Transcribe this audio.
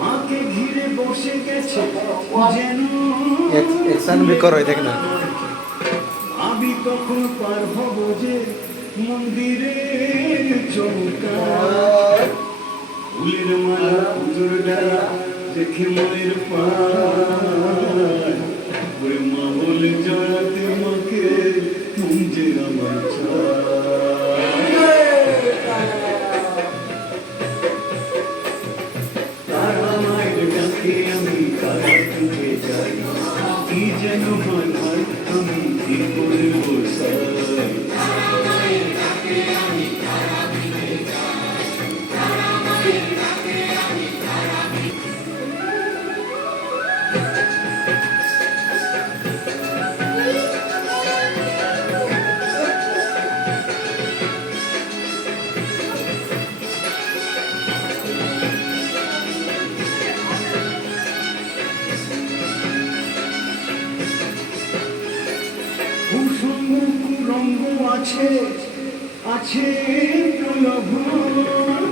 মাকে ঘিরে বসে গেছে যেন एक्शन भी करो देख ना আমি তখন পার হব যে মন্দিরে চৌকা ফুলের মালা পুজোর ডালা দেখে মায়ের পায়ে মা বলে জড়াতে মাকে তুমজে আমার তারা মায়ের ডাকে আমি কারা তুলে যাই কি যেন হয় ভাই আমি কি করে বসাই রঙ্গ আছে আছে প্রলোভন